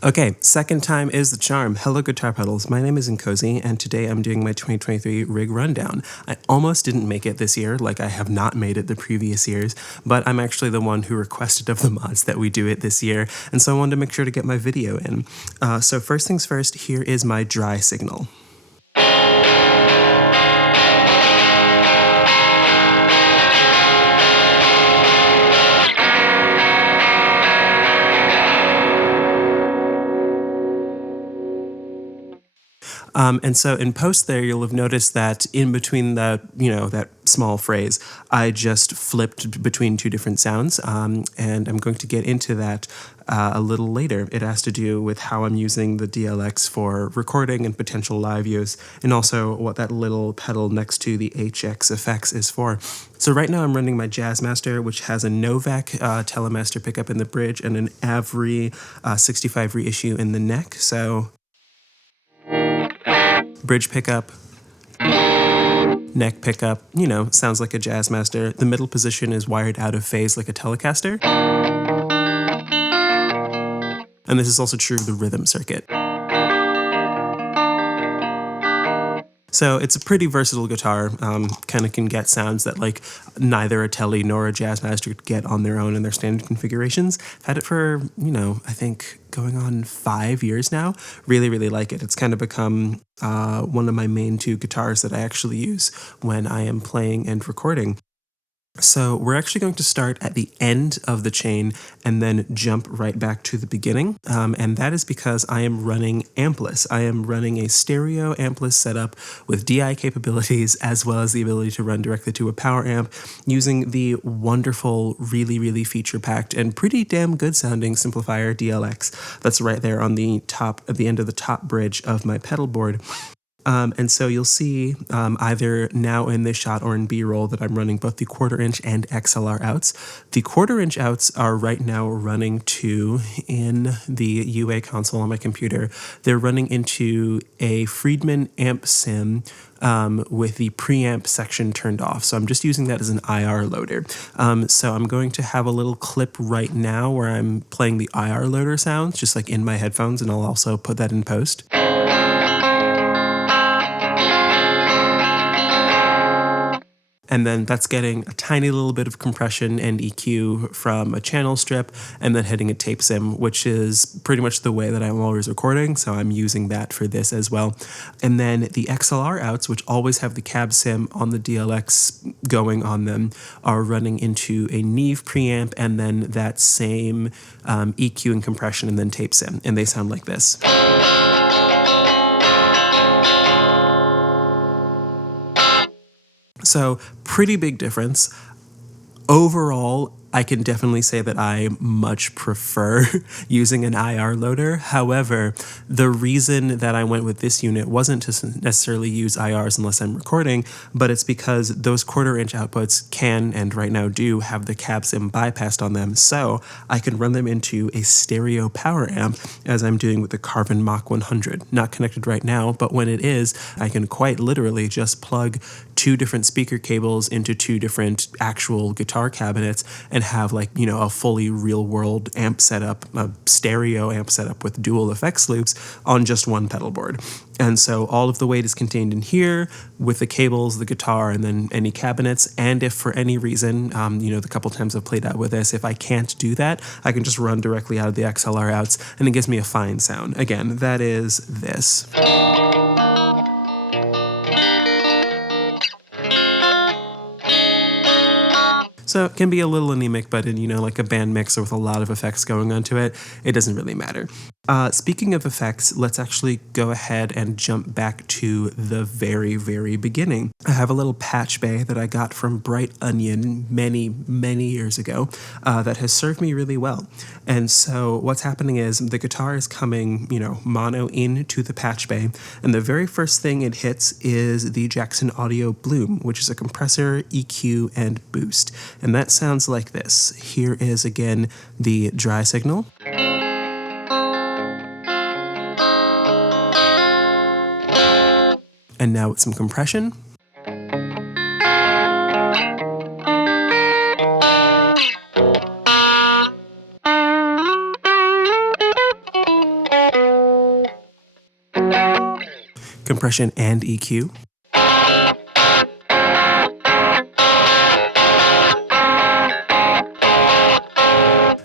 Okay, second time is the charm. Hello guitar pedals, my name is Nkosi, and today I'm doing my 2023 rig rundown. I almost didn't make it this year, like I have not made it the previous years, but I'm actually the one who requested of the mods that we do it this year, and so I wanted to make sure to get my video in. So first things first, here is my dry signal. And so in post there, you'll have noticed that in between that, that small phrase, I just flipped between two different sounds. And I'm going to get into that a little later. It has to do with how I'm using the DLX for recording and potential live use, and also what that little pedal next to the HX effects is for. So right now I'm running my Jazzmaster, which has a Novak Telemaster pickup in the bridge and an Avery 65 reissue in the neck. So bridge pickup, neck pickup, sounds like a Jazzmaster. The middle position is wired out of phase like a Telecaster. And this is also true of the rhythm circuit. So it's a pretty versatile guitar, kind of can get sounds that like neither a Tele nor a Jazzmaster could get on their own in their standard configurations. I've had it for, I think going on 5 years now. Really, really like it. It's kind of become one of my main two guitars that I actually use when I am playing and recording. So we're actually going to start at the end of the chain and then jump right back to the beginning. And that is because I am running ampless. I am running a stereo ampless setup with DI capabilities, as well as the ability to run directly to a power amp using the wonderful, really, really feature-packed and pretty damn good sounding Simplifier DLX that's right there on the top, at the end of the top bridge of my pedal board. And so you'll see either now in this shot or in B-roll that I'm running both the 1/4 inch and XLR outs. The 1/4 inch outs are right now running to, in the UA console on my computer, they're running into a Friedman amp sim with the preamp section turned off. So I'm just using that as an IR loader. So I'm going to have a little clip right now where I'm playing the IR loader sounds, just like in my headphones, and I'll also put that in post. And then that's getting a tiny little bit of compression and EQ from a channel strip, and then hitting a tape sim, which is pretty much the way that I'm always recording, so I'm using that for this as well. And then the XLR outs, which always have the cab sim on the DLX going on them, are running into a Neve preamp and then that same EQ and compression and then tape sim, and they sound like this. So pretty big difference. Overall, I can definitely say that I much prefer using an IR loader. However, the reason that I went with this unit wasn't to necessarily use IRs unless I'm recording, but it's because those 1/4 inch outputs can, and right now do, have the cab sim bypassed on them, so I can run them into a stereo power amp as I'm doing with the Carbon Mach 100. Not connected right now, but when it is, I can quite literally just plug 2 different speaker cables into 2 different actual guitar cabinets and have a fully real world amp setup, a stereo amp setup with dual effects loops on just one pedal board. And so all of the weight is contained in here with the cables, the guitar, and then any cabinets. And if for any reason, the couple times I've played out with this, if I can't do that, I can just run directly out of the XLR outs and it gives me a fine sound. Again, that is this. So it can be a little anemic, but in, like a band mixer with a lot of effects going onto it, it doesn't really matter. Speaking of effects, let's actually go ahead and jump back to the very, very beginning. I have a little patch bay that I got from Bright Onion many, many years ago that has served me really well. And so what's happening is the guitar is coming, mono into the patch bay, and the very first thing it hits is the Jackson Audio Bloom, which is a compressor, EQ, and boost. And that sounds like this. Here is again the dry signal. And now with some compression. compression and EQ.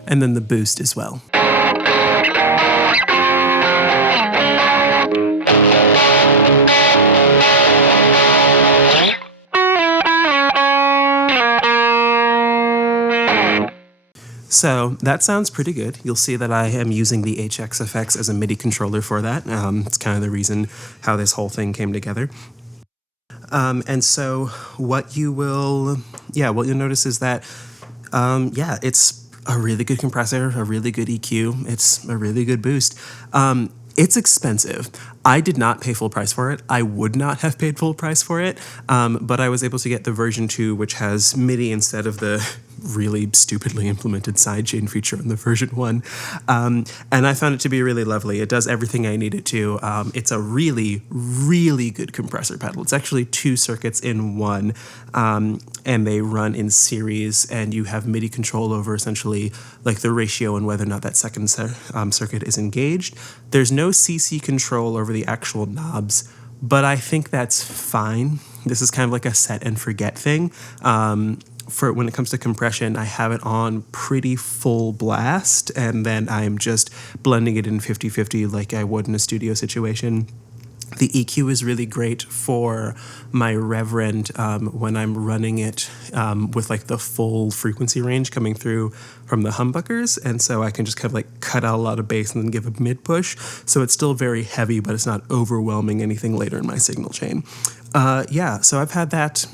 And then the boost as well. So that sounds pretty good. You'll see that I am using the HX effects as a MIDI controller for that. It's kind of the reason how this whole thing came together. And so what you'll notice is that, it's a really good compressor, a really good EQ. It's a really good boost. It's expensive. I did not pay full price for it. I would not have paid full price for it, but I was able to get the version 2, which has MIDI instead of the really stupidly implemented sidechain feature in the version 1. And I found it to be really lovely. It does everything I need it to. It's a really, really good compressor pedal. It's actually 2 circuits in one, and they run in series, and you have MIDI control over essentially like the ratio and whether or not that second circuit is engaged. There's no CC control over the actual knobs, but I think that's fine. This is kind of like a set and forget thing. For when it comes to compression, I have it on pretty full blast, and then I'm just blending it in 50-50 like I would in a studio situation. The EQ is really great for my Reverend when I'm running it with like the full frequency range coming through from the humbuckers, and so I can just kind of like cut out a lot of bass and then give a mid push. So it's still very heavy, but it's not overwhelming anything later in my signal chain. So I've had that.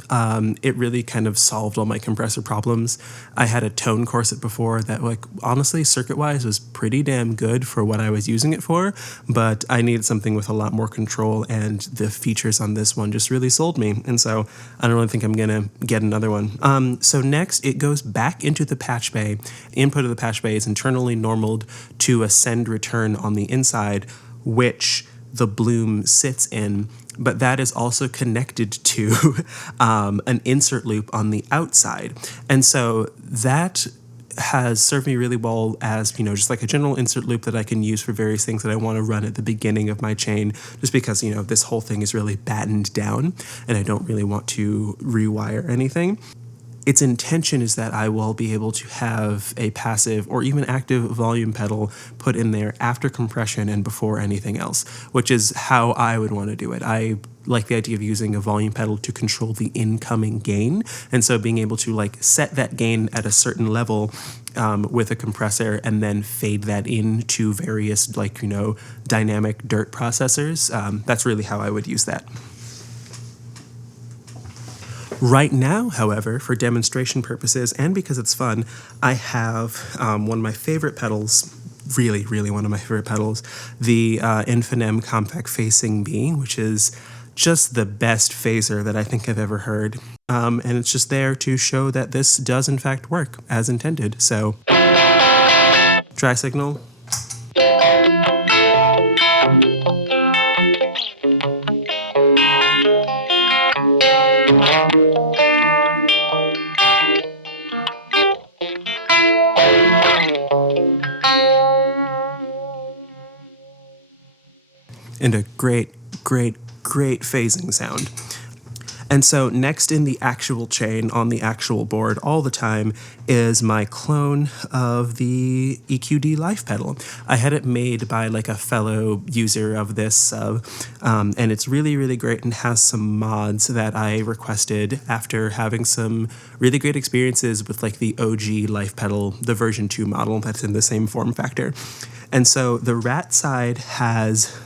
It really kind of solved all my compressor problems. I had a tone corset before that, like, honestly, circuit-wise was pretty damn good for what I was using it for, but I needed something with a lot more control, and the features on this one just really sold me, and so I don't really think I'm gonna get another one. So next, it goes back into the patch bay. The input of the patch bay is internally normaled to a send return on the inside, which the Bloom sits in, but that is also connected to an insert loop on the outside. And so that has served me really well as, just like a general insert loop that I can use for various things that I want to run at the beginning of my chain, just because, this whole thing is really battened down and I don't really want to rewire anything. Its intention is that I will be able to have a passive or even active volume pedal put in there after compression and before anything else, which is how I would want to do it. I like the idea of using a volume pedal to control the incoming gain, and so being able to like set that gain at a certain level with a compressor and then fade that into various dynamic dirt processors. That's really how I would use that. Right now, however, for demonstration purposes and because it's fun, I have one of my favorite pedals, really one of my favorite pedals, the Infinem Compact Facing B, which is just the best phaser that I think I've ever heard. And it's just there to show that this does in fact work as intended. So, dry signal. And a great phasing sound. And so next in the actual chain on the actual board all the time is my clone of the EQD Life pedal. I had it made by like a fellow user of this sub, and it's really great and has some mods that I requested after having some really great experiences with like the OG Life pedal, the version 2 model that's in the same form factor. And so the Rat side has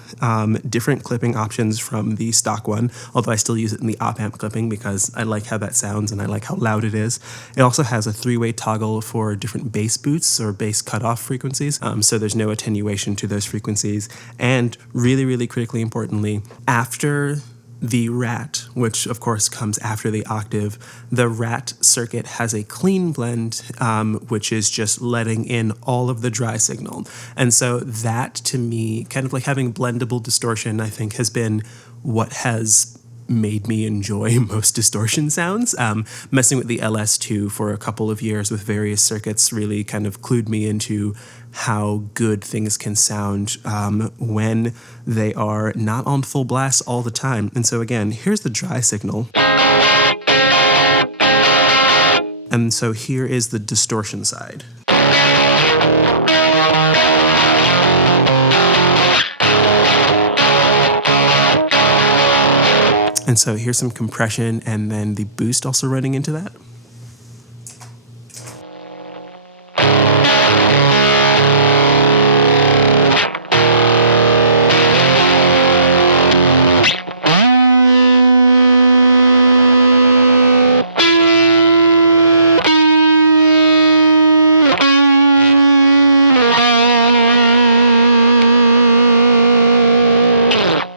different clipping options from the stock one, although I still use it in the op-amp clipping because I like how that sounds and I like how loud it is. It also has a 3-way toggle for different bass boosts or bass cutoff frequencies, so there's no attenuation to those frequencies. And really critically importantly, after the Rat, which of course comes after the octave, the Rat circuit has a clean blend, which is just letting in all of the dry signal. And so that, to me, kind of like having blendable distortion, I think has been what has made me enjoy most distortion sounds. Messing with the LS2 for a couple of years with various circuits really kind of clued me into how good things can sound when they are not on full blast all the time. And so again, here's the dry signal. And so here is the distortion side. And so here's some compression and then the boost also running into that.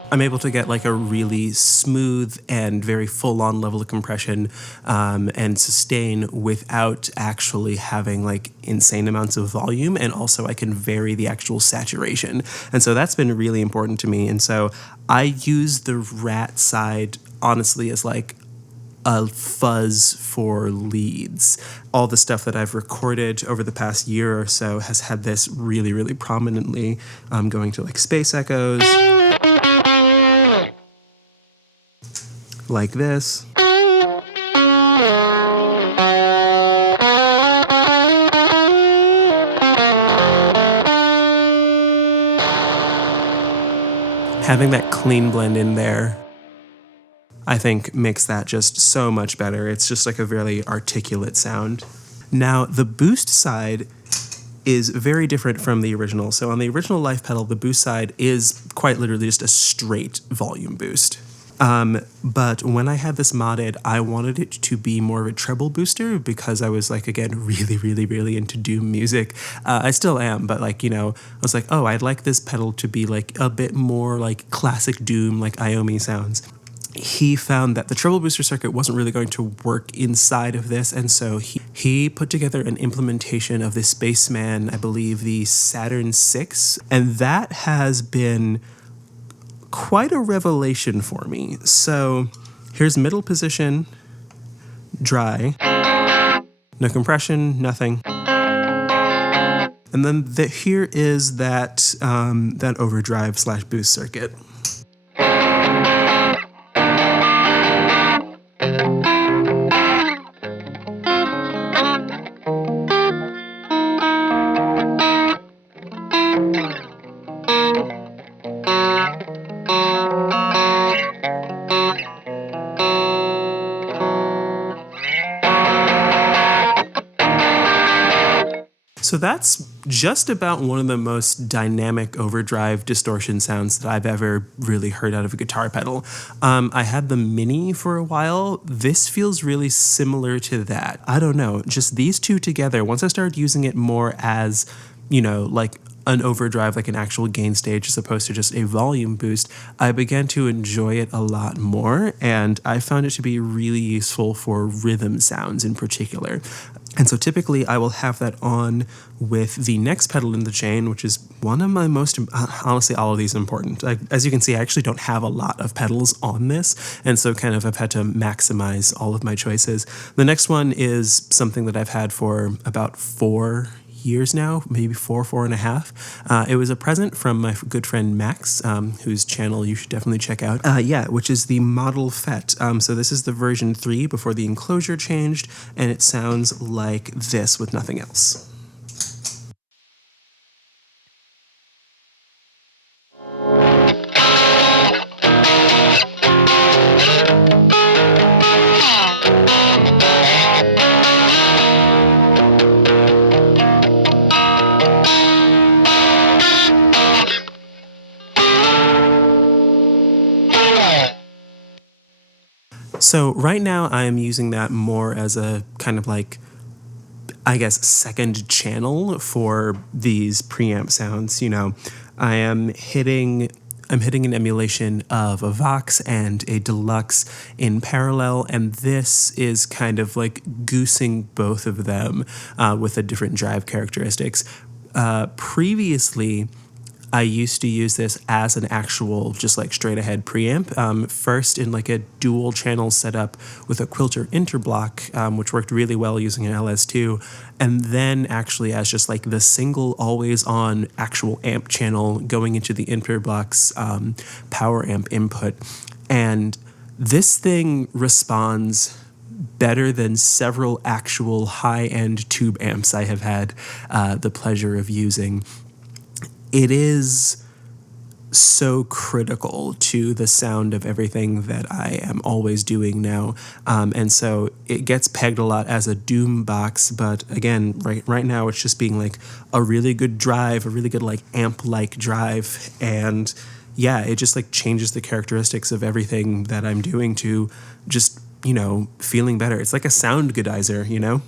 I'm able to get like a really smooth and very full-on level of compression and sustain without actually having like insane amounts of volume, and also I can vary the actual saturation. And so that's been really important to me. And so I use the Rat side honestly as like a fuzz for leads. All the stuff that I've recorded over the past year or so has had this really, really prominently going to like space echoes. Like this. Having that clean blend in there, I think makes that just so much better. It's just like a very articulate sound. Now, the boost side is very different from the original. So on the original Life pedal, the boost side is quite literally just a straight volume boost. But when I had this modded, I wanted it to be more of a treble booster because I was like, again, really, really, really into doom music. I still am, but like, you know, I was like, oh, I'd like this pedal to be like a bit more like classic doom, like Iommi sounds. He found that the treble booster circuit wasn't really going to work inside of this, and so he put together an implementation of the Spaceman, I believe the Saturn 6, and that has been quite a revelation for me. So here's middle position, dry, no compression, nothing. And then here is that, that overdrive / boost circuit. So that's just about one of the most dynamic overdrive distortion sounds that I've ever really heard out of a guitar pedal. I had the Mini for a while. This feels really similar to that. I don't know, just these two together, once I started using it more as, you know, like an overdrive, like an actual gain stage as opposed to just a volume boost, I began to enjoy it a lot more, and I found it to be really useful for rhythm sounds in particular. And so typically I will have that on with the next pedal in the chain, which is one of my most, honestly, all of these are important. As you can see, I actually don't have a lot of pedals on this, and so kind of I've had to maximize all of my choices. The next one is something that I've had for about 4 years now, maybe 4.5. It was a present from my good friend Max, whose channel you should definitely check out. Which is the Model FET. So this is the version 3 before the enclosure changed, and it sounds like this with nothing else. So right now I am using that more as a kind of like, I guess, second channel for these preamp sounds. You know, I'm hitting an emulation of a Vox and a Deluxe in parallel, and this is kind of like goosing both of them with the different drive characteristics. Previously, I used to use this as an actual, just like straight ahead preamp. First in like a dual channel setup with a Quilter interblock, which worked really well using an LS2. And then actually as just like the single always on actual amp channel going into the interblock's power amp input. And this thing responds better than several actual high-end tube amps I have had the pleasure of using. It is so critical to the sound of everything that I am always doing now. And so it gets pegged a lot as a doom box, but again, right now it's just being like a really good drive, a really good like amp-like drive. And yeah, it just like changes the characteristics of everything that I'm doing to just, you know, feeling better. It's like a sound goodizer, you know?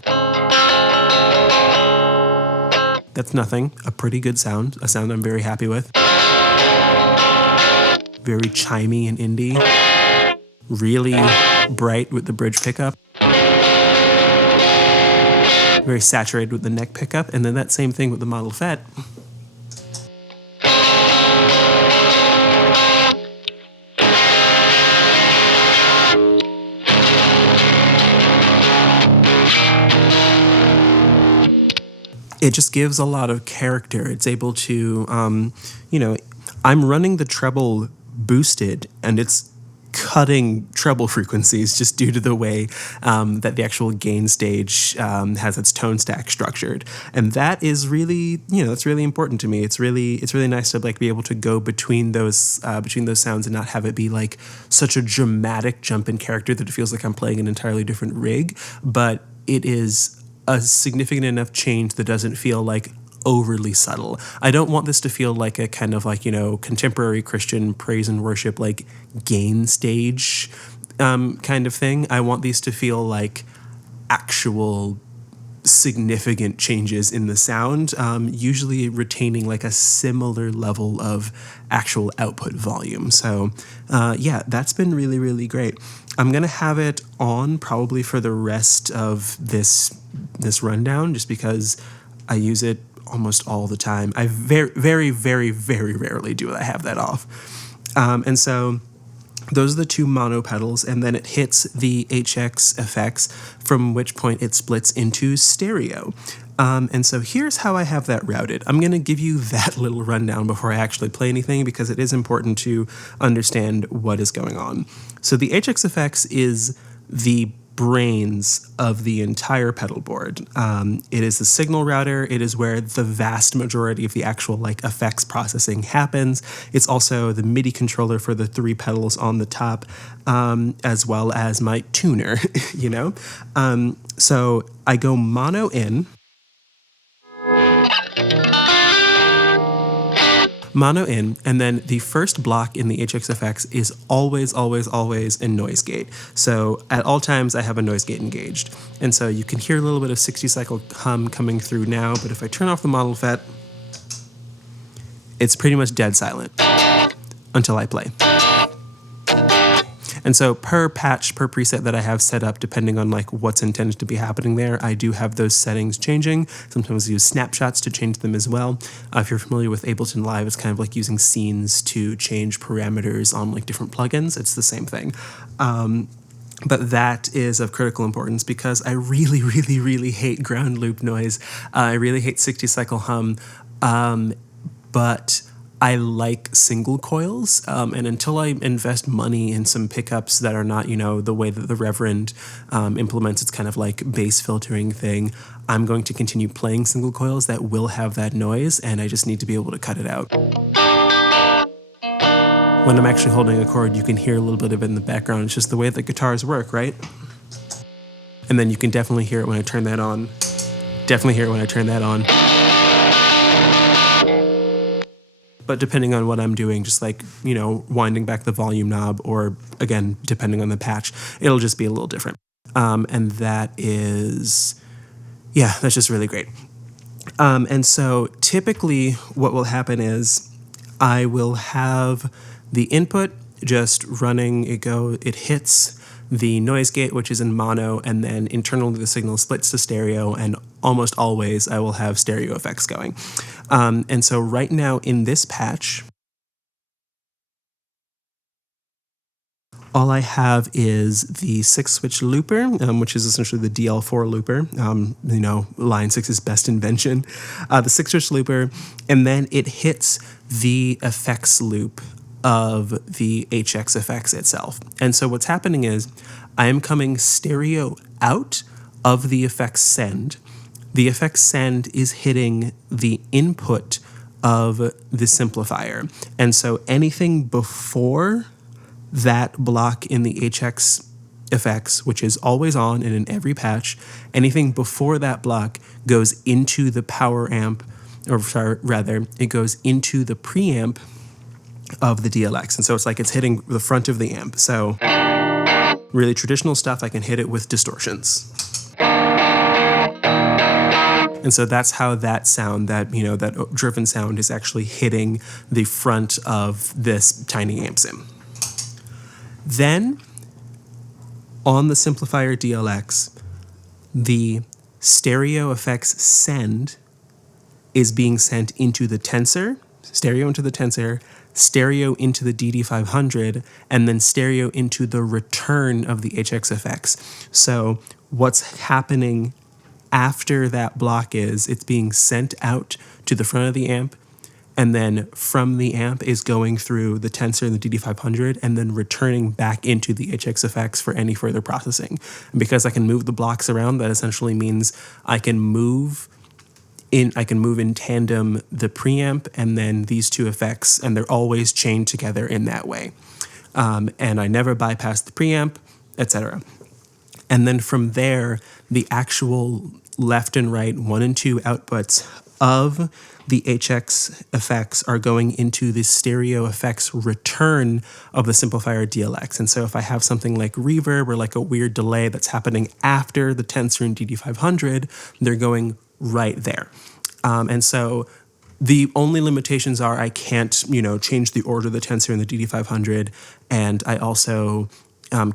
That's nothing. A pretty good sound. A sound I'm very happy with. Very chimey and indie. Really bright with the bridge pickup. Very saturated with the neck pickup. And then that same thing with the Model Fet. It just gives a lot of character. It's able to, you know, I'm running the treble boosted and it's cutting treble frequencies just due to the way that the actual gain stage has its tone stack structured. And that is really, you know, that's really important to me. It's really nice to like be able to go between those sounds and not have it be like such a dramatic jump in character that it feels like I'm playing an entirely different rig, but it is a significant enough change that doesn't feel like overly subtle. I don't want this to feel like a kind of like, you know, contemporary Christian praise and worship, like gain stage kind of thing. I want these to feel like actual significant changes in the sound, usually retaining like a similar level of actual output volume. So yeah, that's been really, really great. I'm going to have it on probably for the rest of this rundown just because I use it almost all the time. I very, very, very, very rarely do I have that off. And so those are the two mono pedals, and then it hits the HX effects, from which point it splits into stereo. And so here's how I have that routed. I'm going to give you that little rundown before I actually play anything because it is important to understand what is going on. So the HX effects is the brains of the entire pedal board. It is the signal router. It is where the vast majority of the actual like effects processing happens. It's also the MIDI controller for the 3 pedals on the top, as well as my tuner, you know? So I go mono in. Mono in, and then the first block in the HXFX is always, always, always a noise gate. So at all times I have a noise gate engaged. And so you can hear a little bit of 60 cycle hum coming through now, but if I turn off the Model Fet, it's pretty much dead silent until I play. And so per patch, per preset that I have set up, depending on like what's intended to be happening there, I do have those settings changing. Sometimes I use snapshots to change them as well. If you're familiar with Ableton Live, it's kind of like using scenes to change parameters on like different plugins. It's the same thing. But that is of critical importance because I really, really, really hate ground loop noise. I really hate 60 cycle hum, but I like single coils, and until I invest money in some pickups that are not, you know, the way that the Reverend implements its kind of like bass filtering thing, I'm going to continue playing single coils that will have that noise, and I just need to be able to cut it out. When I'm actually holding a chord, you can hear a little bit of it in the background. It's just the way that guitars work, right? And then you can definitely hear it when I turn that on. Definitely hear it when I turn that on. But depending on what I'm doing, just like, you know, winding back the volume knob, or again, depending on the patch, it'll just be a little different. And that is, yeah, that's just really great. And so typically what will happen is I will have the input just running, it hits the noise gate, which is in mono, and then internally the signal splits to stereo, and almost always I will have stereo effects going. And so right now in this patch, all I have is the 6-switch looper, which is essentially the DL4 looper, Line 6's best invention, the 6-switch looper, and then it hits the effects loop of the HX effects itself. And so what's happening is I am coming stereo out of the effects send. The effects send is hitting the input of the simplifier. And so anything before that block in the HX effects, which is always on and in every patch, anything before that block goes into the power amp, it goes into the preamp of the DLX. And so it's like it's hitting the front of the amp. So really traditional stuff, I can hit it with distortions. And so that's how that sound, that driven sound, is actually hitting the front of this tiny amp sim. Then, on the Simplifier DLX, the stereo effects send is being sent into the Tensor, stereo into the Tensor, stereo into the DD-500, and then stereo into the return of the HX effects. So what's happening after that block is it's being sent out to the front of the amp, and then from the amp is going through the Tensor and the DD-500, and then returning back into the HX effects for any further processing. And because I can move the blocks around, that essentially means I can move in tandem the preamp and then these two effects, and they're always chained together in that way. And I never bypass the preamp, etc. And then from there, the actual left and right 1 and 2 outputs of the HX effects are going into the stereo effects return of the Simplifier DLX. And so if I have something like reverb or like a weird delay that's happening after the Tensor and DD-500, they're going right there. And so the only limitations are I can't, change the order of the Tensor and the DD-500, and I also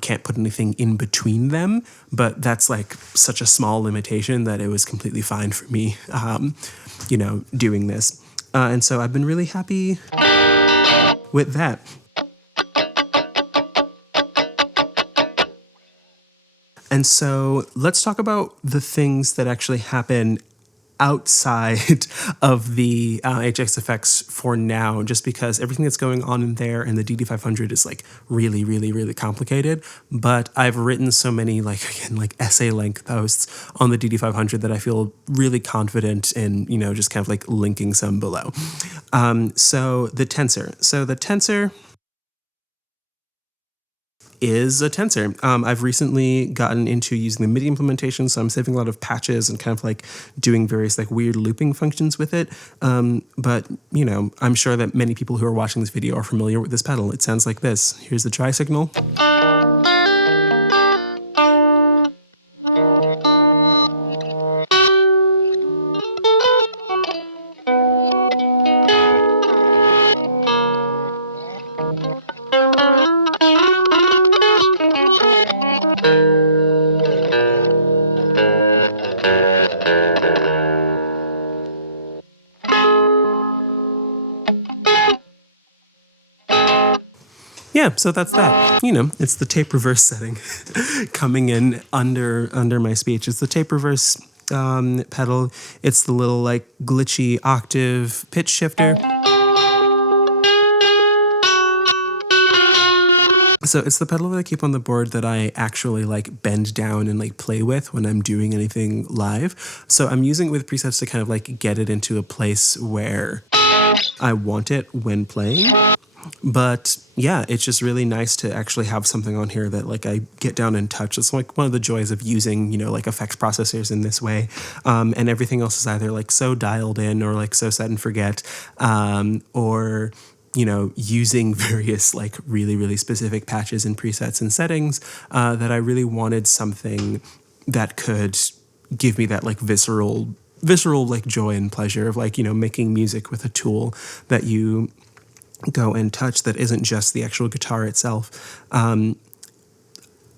can't put anything in between them, but that's like such a small limitation that it was completely fine for me, doing this. And so I've been really happy with that. And so let's talk about the things that actually happen outside of the HX effects for now, just because everything that's going on in there and the DD-500 is like really, really, really complicated. But I've written so many essay length posts on the DD-500 that I feel really confident in, just kind of like linking some below. So the Tensor is a Tensor. I've recently gotten into using the MIDI implementation, so I'm saving a lot of patches and kind of like doing various like weird looping functions with it. But I'm sure that many people who are watching this video are familiar with this pedal. It sounds like this. Here's the dry signal. Yeah, so that's that. It's the tape reverse setting coming in under my speech. It's the tape reverse pedal. It's the little like glitchy octave pitch shifter. So it's the pedal that I keep on the board that I actually like bend down and like play with when I'm doing anything live. So I'm using it with presets to kind of like get it into a place where I want it when playing. But yeah, it's just really nice to actually have something on here that like I get down and touch. It's like one of the joys of using, like effects processors in this way. And everything else is either like so dialed in or like so set and forget, or using various like really, really specific patches and presets and settings, that I really wanted something that could give me that like visceral like joy and pleasure of like, making music with a tool that you go and touch that isn't just the actual guitar itself.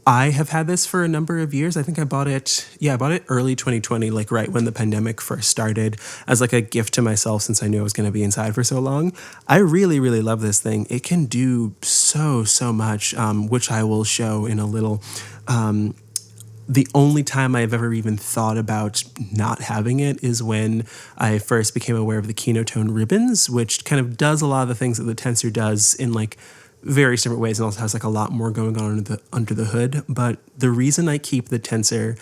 I have had this for a number of years. I think I bought it, I bought it early 2020, like right when the pandemic first started, as like a gift to myself since I knew I was going to be inside for so long. I really, really love this thing. It can do so much, which I will show in a little. The only time I've ever even thought about not having it is when I first became aware of the Kenotone ribbons, which kind of does a lot of the things that the Tensor does in like various different ways, and also has like a lot more going on under the hood. But the reason I keep the Tensor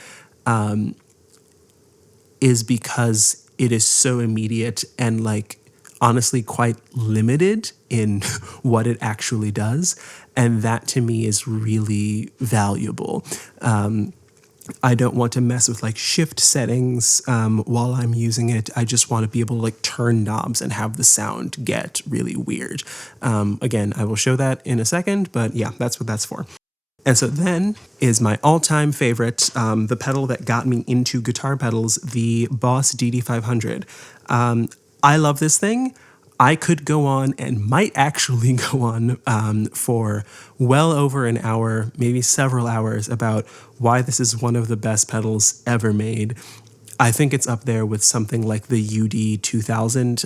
is because it is so immediate and like honestly quite limited in what it actually does, and that to me is really valuable. I don't want to mess with like shift settings while I'm using it. I just want to be able to like turn knobs and have the sound get really weird. Again, I will show that in a second, but yeah, that's what that's for. And so then is my all-time favorite, the pedal that got me into guitar pedals, the Boss DD-500. I love this thing. I could go on and might actually go on for well over an hour, maybe several hours, about why this is one of the best pedals ever made. I think it's up there with something like the UD-2000,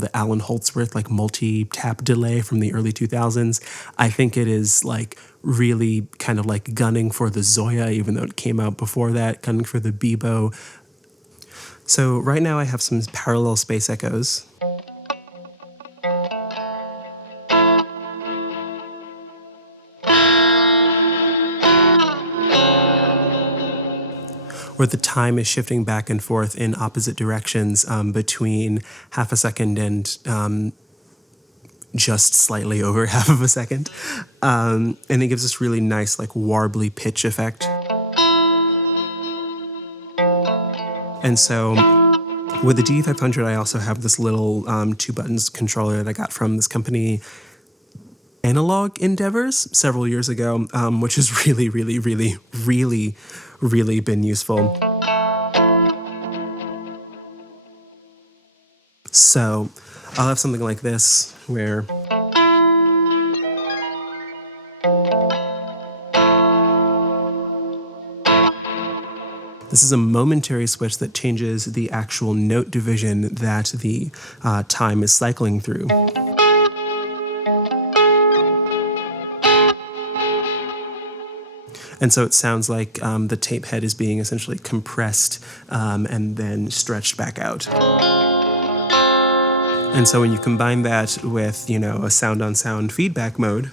the Alan Holdsworth like multi-tap delay from the early 2000s. I think it is like really kind of like gunning for the Zoya, even though it came out before that, gunning for the Bebo. So right now I have some parallel space echoes. Where the time is shifting back and forth in opposite directions between half a second and just slightly over half of a second. And it gives this really nice, like, warbly pitch effect. And so with the DD-500, I also have this little 2-buttons controller that I got from this company, Analog Endeavors, several years ago, which has really been useful. So I'll have something like this where this is a momentary switch that changes the actual note division that the time is cycling through. And so it sounds like the tape head is being essentially compressed and then stretched back out. And so when you combine that with, a sound-on-sound feedback mode,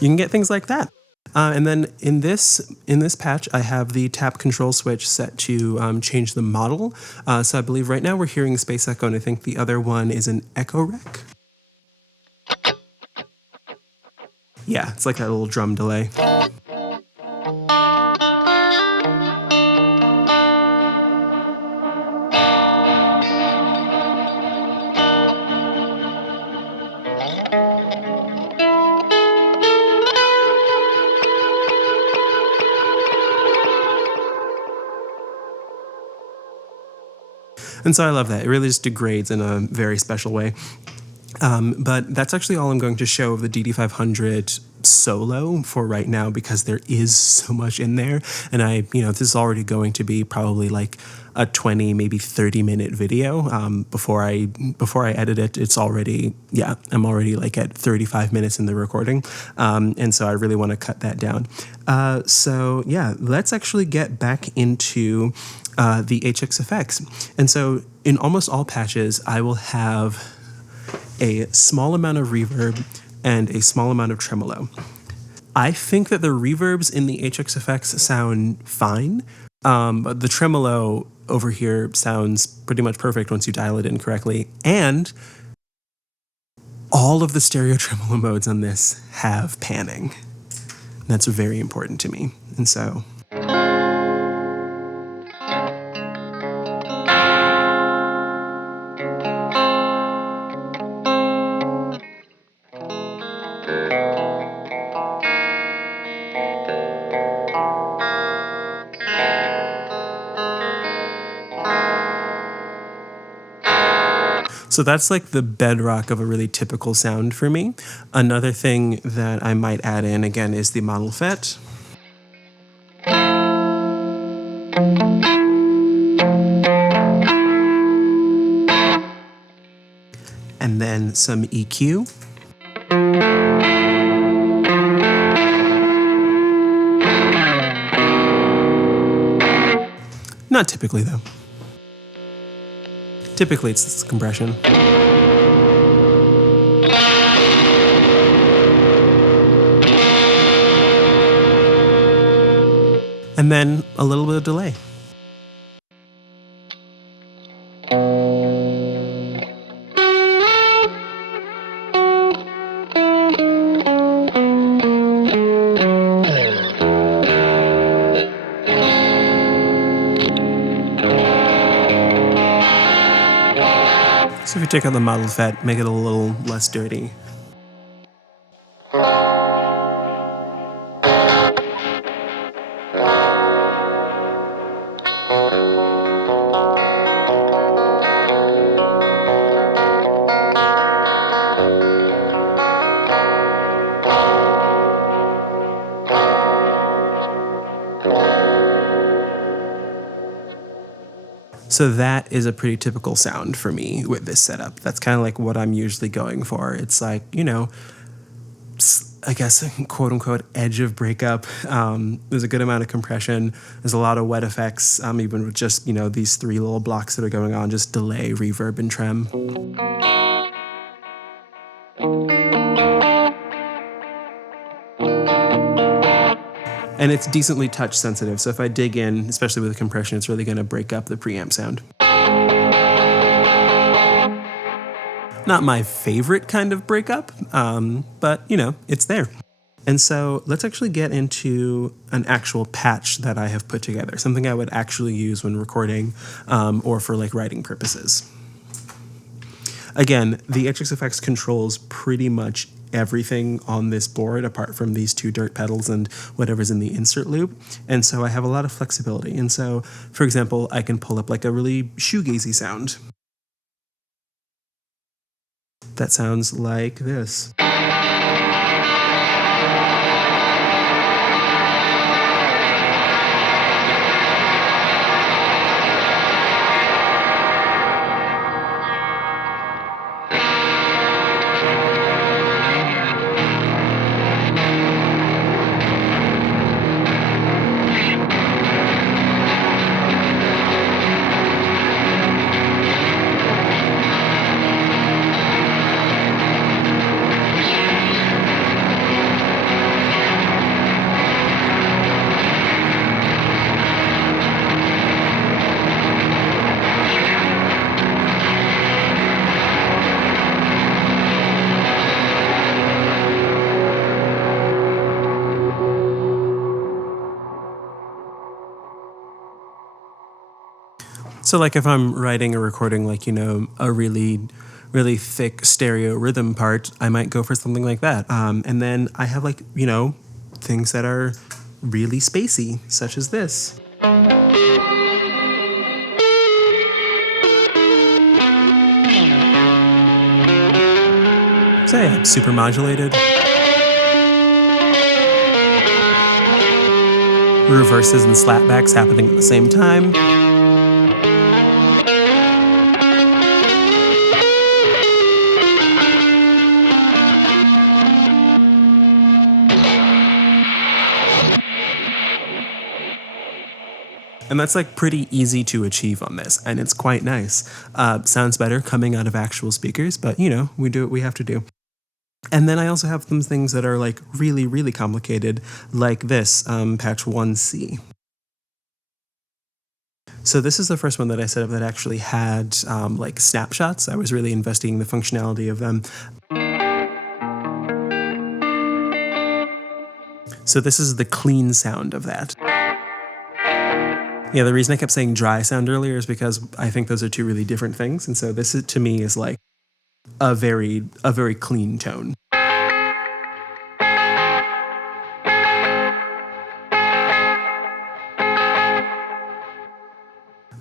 you can get things like that. And then in this patch, I have the tap control switch set to change the model. So I believe right now we're hearing Space Echo, and I think the other one is an Echo Rec. Yeah, it's like that little drum delay. And so I love that. It really just degrades in a very special way. But that's actually all I'm going to show of the DD-500 solo for right now, because there is so much in there. And this is already going to be probably like a 20, maybe 30-minute video. Before I edit it, it's already, I'm already like at 35 minutes in the recording. And so I really want to cut that down. So let's actually get back into the HX effects. And so in almost all patches, I will have a small amount of reverb and a small amount of tremolo. I think that the reverbs in the HX effects sound fine, but the tremolo over here sounds pretty much perfect once you dial it in correctly. And all of the stereo tremolo modes on this have panning. That's very important to me. And so So that's like the bedrock of a really typical sound for me. Another thing that I might add in again is the model FET. And then some EQ. Not typically though. Typically it's this compression. And then a little bit of delay. So if you take out the model FET, make it a little less dirty. So that is a pretty typical sound for me with this setup. That's kind of like what I'm usually going for. It's like, you know, I guess, quote unquote, edge of breakup. There's a good amount of compression. There's a lot of wet effects, even with just, you know, these three little blocks that are going on, just delay, reverb, and trem. And it's decently touch sensitive, so if I dig in, especially with the compression, it's really going to break up the preamp sound. Not my favorite kind of breakup, but you know, it's there. And so let's actually get into an actual patch that I have put together, something I would actually use when recording or for like writing purposes. Again, the HX Effects controls pretty much everything on this board apart from these two dirt pedals and whatever's in the insert loop. And so I have a lot of flexibility. And so, for example, I can pull up like a really shoegazy sound. That sounds like this. So like if I'm writing or recording like, you know, a really thick stereo rhythm part, I might go for something like that. And then I have like, you know, things that are really spacey, such as this. So yeah, super modulated. Reverses and slapbacks happening at the same time. And that's like pretty easy to achieve on this, and it's quite nice. Sounds better coming out of actual speakers, but you know, we do what we have to do. And then I also have some things that are like really complicated, like this, patch 1C. So this is the first one that I set up that actually had like snapshots. I was really investing in the functionality of them. So this is the clean sound of that. Yeah, the reason I kept saying dry sound earlier is because I think those are two really different things. And so this is, to me, is like a very clean tone.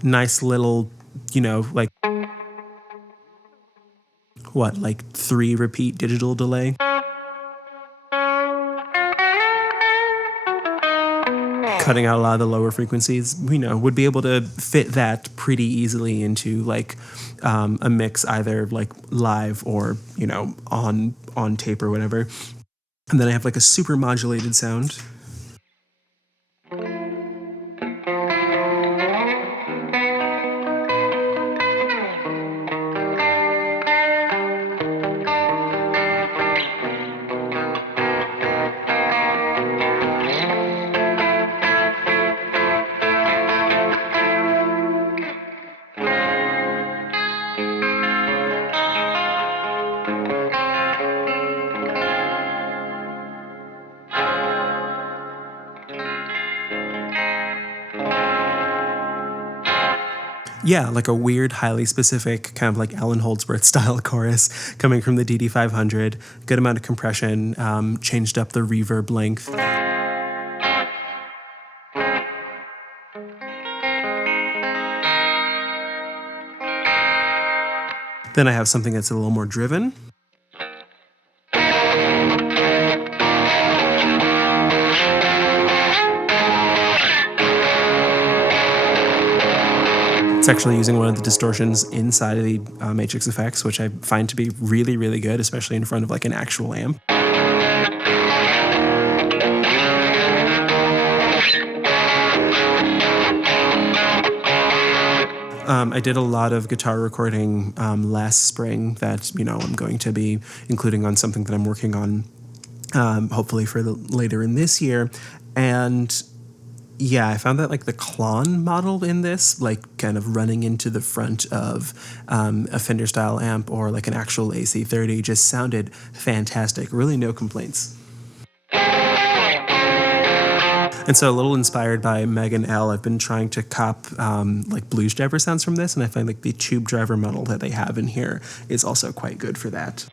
Nice little, you know, like what, like 3 repeat digital delay. Cutting out a lot of the lower frequencies, would be able to fit that pretty easily into like a mix, either like live or on tape or whatever. And then I have like a super modulated sound. Yeah, like a weird, highly specific, kind of like Alan Holdsworth style chorus coming from the DD-500. Good amount of compression, changed up the reverb length. Then I have something that's a little more driven. It's actually using one of the distortions inside of the Matrix effects, which I find to be really, really good, especially in front of like an actual amp. I did a lot of guitar recording last spring that, I'm going to be including on something that I'm working on, hopefully for later in this year. And yeah, I found that like the Klon model in this, like kind of running into the front of a Fender style amp or like an actual AC30, just sounded fantastic. Really no complaints. And so a little inspired by Megan L, I've been trying to cop like blues driver sounds from this, and I find like the tube driver model that they have in here is also quite good for that.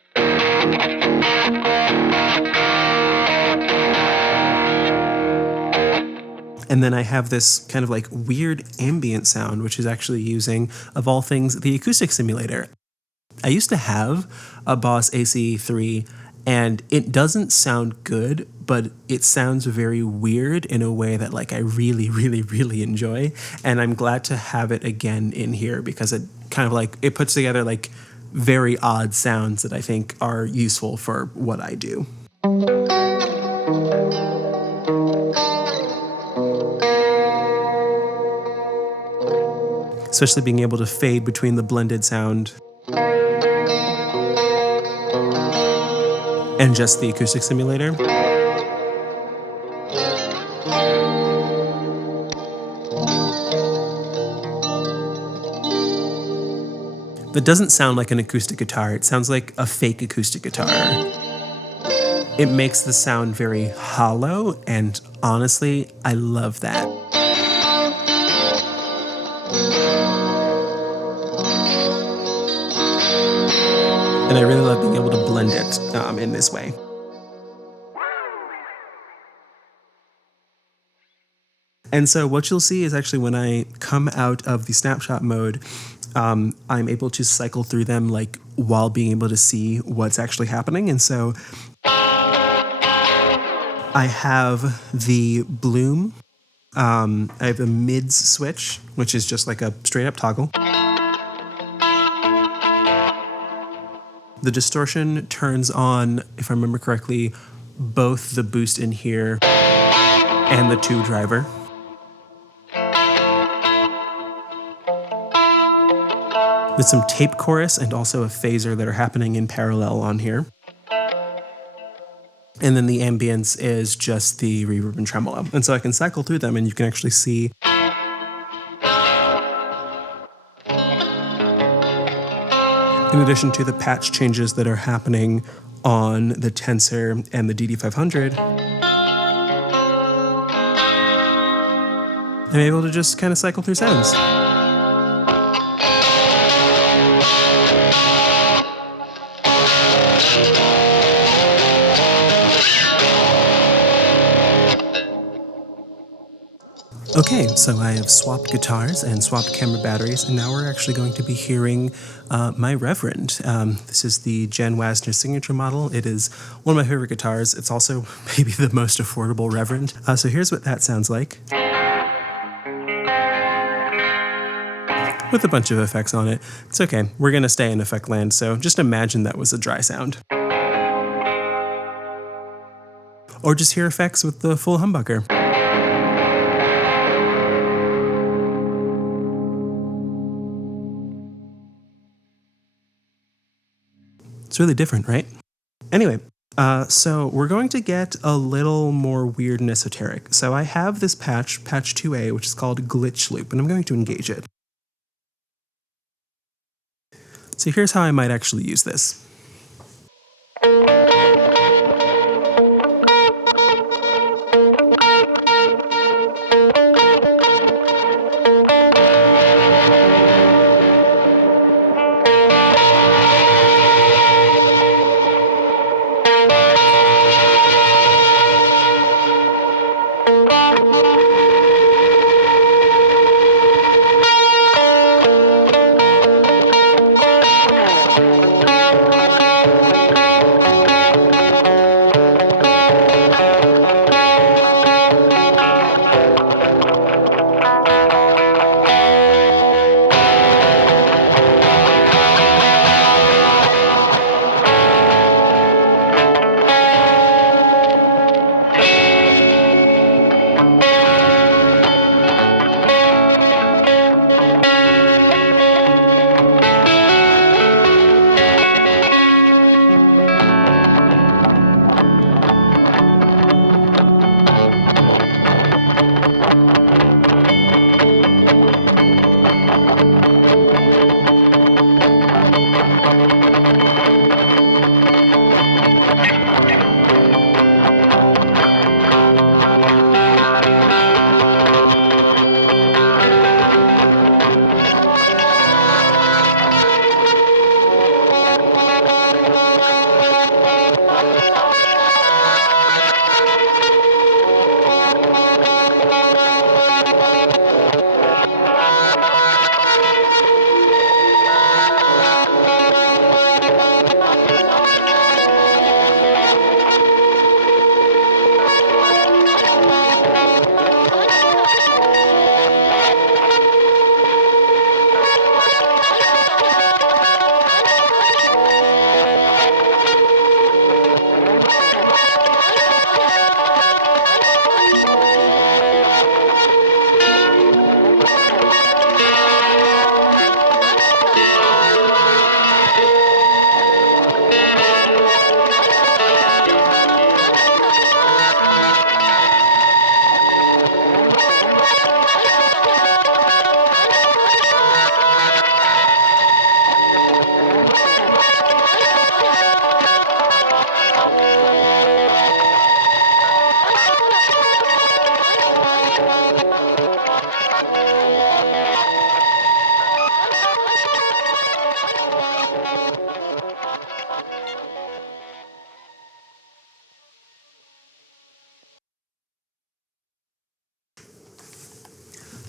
And then I have this kind of like weird ambient sound, which is actually using, of all things, the acoustic simulator. I used to have a Boss AC3, and it doesn't sound good, but it sounds very weird in a way that like I really, really, really enjoy. And I'm glad to have it again in here because it kind of like, it puts together like very odd sounds that I think are useful for what I do. Especially being able to fade between the blended sound and just the acoustic simulator. That doesn't sound like an acoustic guitar. It sounds like a fake acoustic guitar. It makes the sound very hollow, and honestly, I love that. And I really love being able to blend it in this way. And so what you'll see is actually when I come out of the snapshot mode, I'm able to cycle through them like while being able to see what's actually happening. And so I have the bloom. I have a mids switch, which is just like a straight up toggle. The distortion turns on, if I remember correctly, both the boost in here and the tube driver. With some tape chorus and also a phaser that are happening in parallel on here. And then the ambience is just the reverb and tremolo. And so I can cycle through them and you can actually see in addition to the patch changes that are happening on the Tensor and the DD-500, I'm able to just kind of cycle through sounds. Okay, so I have swapped guitars and swapped camera batteries, and now we're actually going to be hearing my Reverend. This is the Jen Wasner signature model. It is one of my favorite guitars. It's also maybe the most affordable Reverend. So here's what that sounds like, with a bunch of effects on it. It's okay, we're gonna stay in effect land, so just imagine that was a dry sound. Or just hear effects with the full humbucker. It's really different, right? Anyway, so we're going to get a little more weird and esoteric. So I have this patch 2A, which is called Glitch Loop, and I'm going to engage it. So here's how I might actually use this.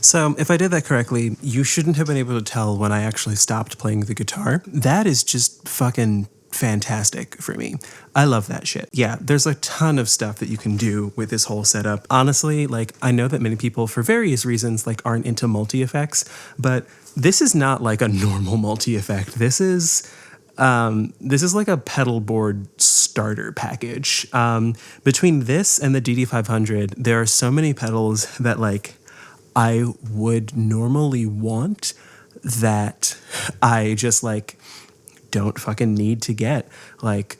So, if I did that correctly, you shouldn't have been able to tell when I actually stopped playing the guitar. That is just fucking fantastic for me. I love that shit. Yeah, there's a ton of stuff that you can do with this whole setup. Honestly, like, I know that many people, for various reasons, like, aren't into multi-effects, but this is not like a normal multi-effect. This is like a pedalboard starter package. Between this and the DD-500, there are so many pedals that, like, I would normally want that I just, like, don't fucking need to get. Like,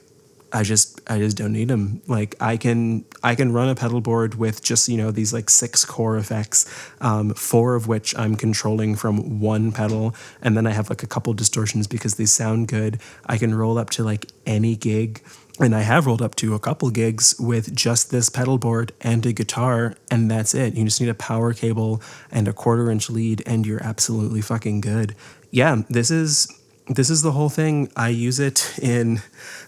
I just don't need them. Like, I can run a pedal board with just, you know, these like 6 core effects, 4 of which I'm controlling from one pedal, and then I have like a couple distortions because they sound good. I can roll up to like any gig, and I have rolled up to a couple gigs with just this pedal board and a guitar, and that's it. You just need a power cable and a 1/4-inch lead, and you're absolutely fucking good. Yeah, this is this is the whole thing. I use it in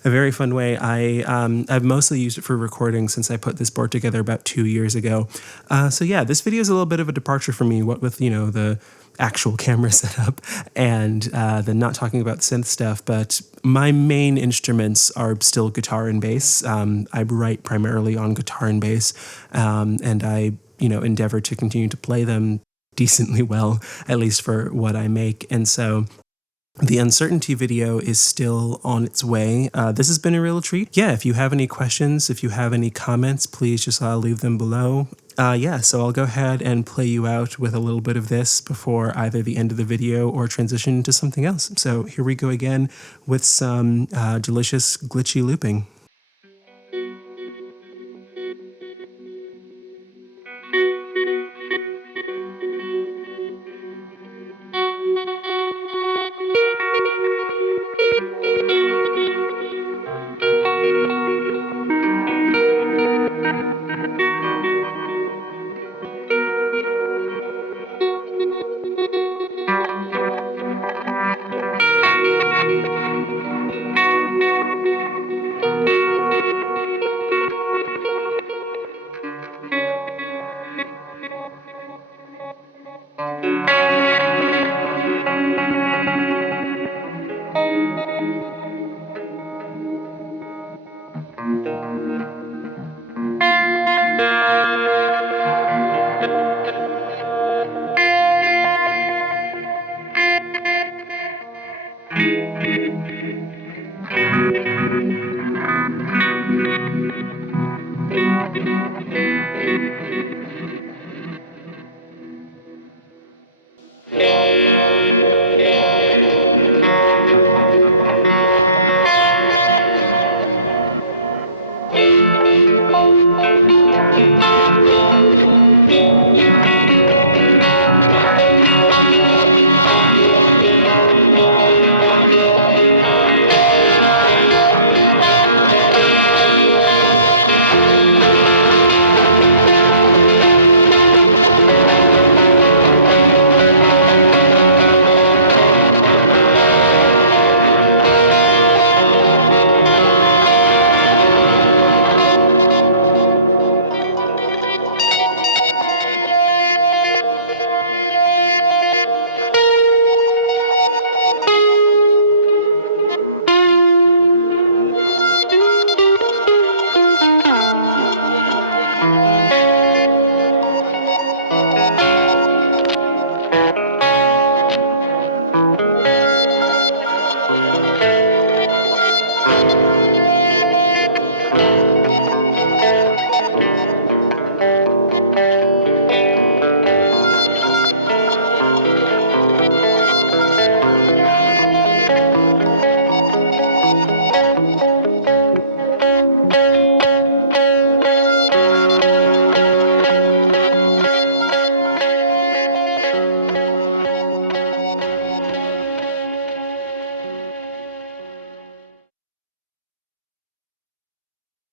a very fun way. I've mostly used it for recording since I put this board together about 2 years ago. So yeah, this video is a little bit of a departure for me, what with, you know, the actual camera setup and then not talking about synth stuff, but my main instruments are still guitar and bass. I write primarily on guitar and bass, and I, you know, endeavor to continue to play them decently well, at least for what I make. And so the uncertainty video is still on its way. This has been a real treat. Yeah, if you have any questions, if you have any comments, please just leave them below. Yeah, so I'll go ahead and play you out with a little bit of this before either the end of the video or transition to something else. So here we go again with some delicious glitchy looping.